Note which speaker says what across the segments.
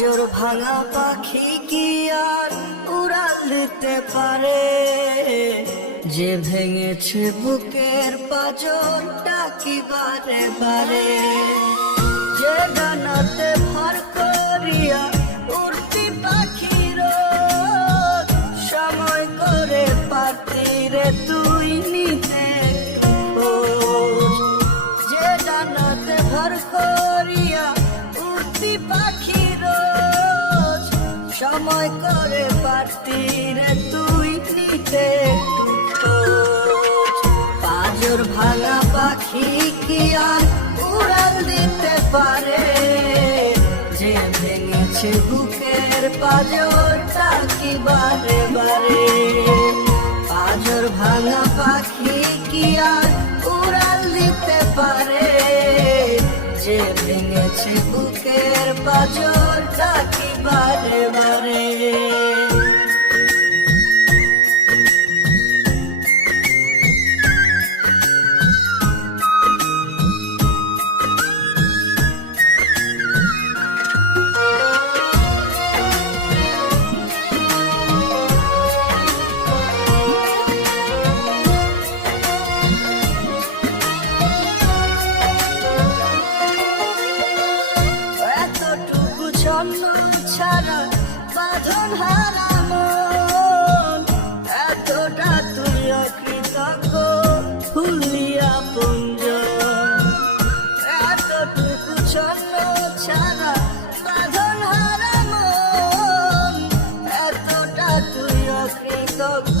Speaker 1: পাজর ভাঙা পাখি কি আর উড়ালতে পারে? যে ভেঙেছে বুকের পাজর ডাকি বারে বারে? সময় করে পারতি রে তুই নিতে পাজর ভাঙা পাখি কি আর উড়াল দিতে পারে? যে ভেঙেছে বুকের পাজর যে ভেঙেছে বুকের পাজর তাকি বারে বারে? বাঁধন হারাম এতটা তুই কৃতজ্ঞ ফুলিয়া পুঞ্জ এতটুকু ছন্ন ছাড়া বাঁধন হারাম এতটা তুই কৃতজ্ঞ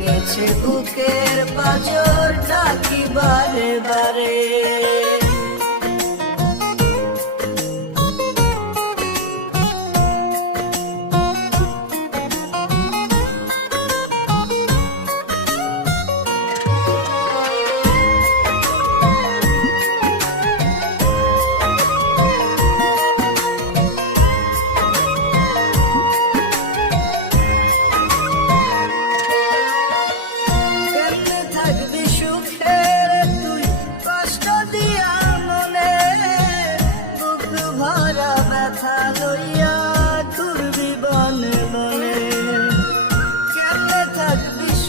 Speaker 1: ভেঙেছে বুকের পাজর তাকি বারে বারে।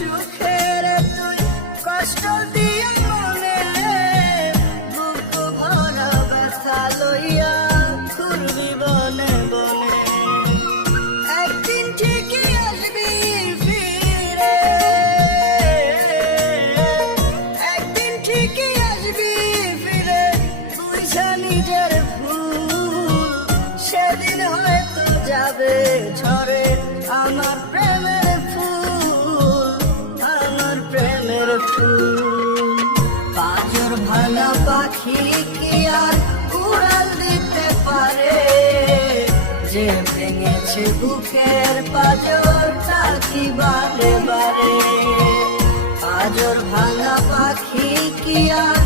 Speaker 1: সুখের তুই কষ্ট দিয়া বুক ভরা ব্যথা লইয়া ঘুরবি বনে একদিন ঠিকই আসবি ফিরে। একদিন ঠিকই আসবি ফিরে, বুঝা নিজের ভুল। সেদিন হয়তো যাবে ঝরে আমার প্রেমের ভাঙা পাখি কি আর উড়াল দিতে পারে? যে ভেঙেছে বুকের পাজর তাকি বারে বারে পাজর ভাঙা পাখি কি আর